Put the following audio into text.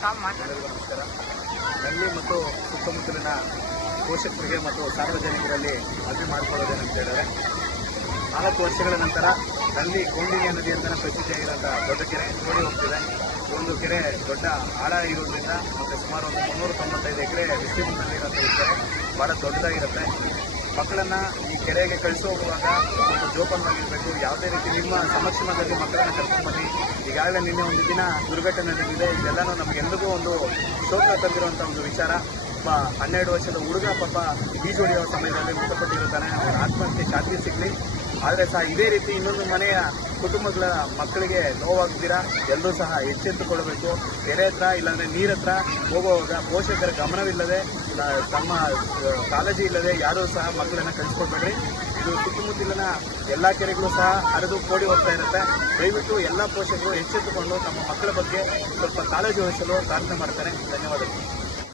ಎಲ್ಲರಿಗೂ ನಮಸ್ಕಾರ. ನಲ್ಲಿ ಮತ್ತು ಸುತ್ತಮುತ್ತಲಿನ ಪೋಷಕರಿಗೆ ಮತ್ತು ಸಾರ್ವಜನಿಕರಲ್ಲಿ ಮನವಿ ಮಾಡಿಕೊಳ್ಳೋದೇನಂತ ಹೇಳಿದ್ರೆ, 4 ವರ್ಷಗಳ ನಂತರ ನಲ್ಲಿ ಗೋಂಡಿಗೆ ನದಿ ಅಂತ ಪ್ರಸಿದ್ಧಿಯಾಗಿರುವಂತಹ ದೊಡ್ಡ ಕೆರೆ ಕೋಡಿ ಹೋಗ್ತಿದೆ. ಒಂದು ಕೆರೆ ದೊಡ್ಡ ಆಳ ಇರೋದ್ರಿಂದ ಮತ್ತು ಸುಮಾರು ಒಂದು 395 ಎಕರೆ ವಿಸ್ತೀರ್ಣದಲ್ಲಿ ಇರುವಂಥ ಈ ಕೆರೆ ಬಹಳ ದೊಡ್ಡದಾಗಿರುತ್ತೆ. ಮಕ್ಕಳನ್ನ ಈ ಕೆರೆಗೆ ಕಳಿಸೋಗುವಾಗ ಸ್ವಲ್ಪ ಜೋಪಾನವಾಗಿರಬೇಕು. ಯಾವುದೇ ರೀತಿ ನಿಮ್ಮ ಸಮಕ್ಷಮದಲ್ಲಿ ಮಕ್ಕಳನ್ನ ಕರ್ಕೊಂಡು ಬನ್ನಿ. ಈಗಾಗಲೇ ನಿನ್ನೆ ಒಂದು ದಿನ ದುರ್ಘಟನೆ ನಡೆದಿದೆ. ಇದೆಲ್ಲನೂ ನಮಗೆಲ್ಲರಿಗೂ ಒಂದು ಶೋಕ ತಂದಿರುವಂಥ ಒಂದು ವಿಚಾರ. ಒಬ್ಬ 12 ವರ್ಷದ ಹುಡುಗ ಪಾಪ ಈಜೊಡೆಯುವ ಸಮಯದಲ್ಲಿ ಮೃತಪಟ್ಟಿರುತ್ತಾನೆ. ಅವರ ಆತ್ಮಹತ್ಯೆ ಶಾಂತಿ ಸಿಗಲಿ. ಆದರೆ ಸಹ ಇದೇ ರೀತಿ ಇನ್ನೊಂದು ಮನೆಯ ಕುಟುಂಬಗಳ ಮಕ್ಕಳಿಗೆ ನೋವಾಗ್ತೀರಾ, ಎಲ್ಲರೂ ಸಹ ಎಚ್ಚೆತ್ತುಕೊಳ್ಳಬೇಕು. ಕೆರೆ ಹತ್ರ ಇಲ್ಲಾಂದರೆ ನೀರ ಹತ್ರ ಹೋಗುವಾಗ ಪೋಷಕರ ಗಮನವಿಲ್ಲದೆ, ತಮ್ಮ ಕಾಳಜಿ ಇಲ್ಲದೆ ಯಾರೂ ಸಹ ಮಕ್ಕಳನ್ನ ಕಳಿಸ್ಕೊಡ್ಬೇಡ್ರಿ. ಇದು ಸುತ್ತಮುತ್ತಲಿನ ಎಲ್ಲ ಕೆರೆಗಳು ಸಹ ಹರಿದು ಕೋಡಿ ಹೋಗ್ತಾ ಇರುತ್ತೆ. ದಯವಿಟ್ಟು ಎಲ್ಲ ಪೋಷಕರು ಎಚ್ಚೆತ್ತುಕೊಂಡು ತಮ್ಮ ಮಕ್ಕಳ ಬಗ್ಗೆ ಸ್ವಲ್ಪ ಕಾಳಜಿ ವಹಿಸಲು ಪ್ರಾರ್ಥನೆ ಮಾಡ್ತಾರೆ. ಧನ್ಯವಾದಗಳು.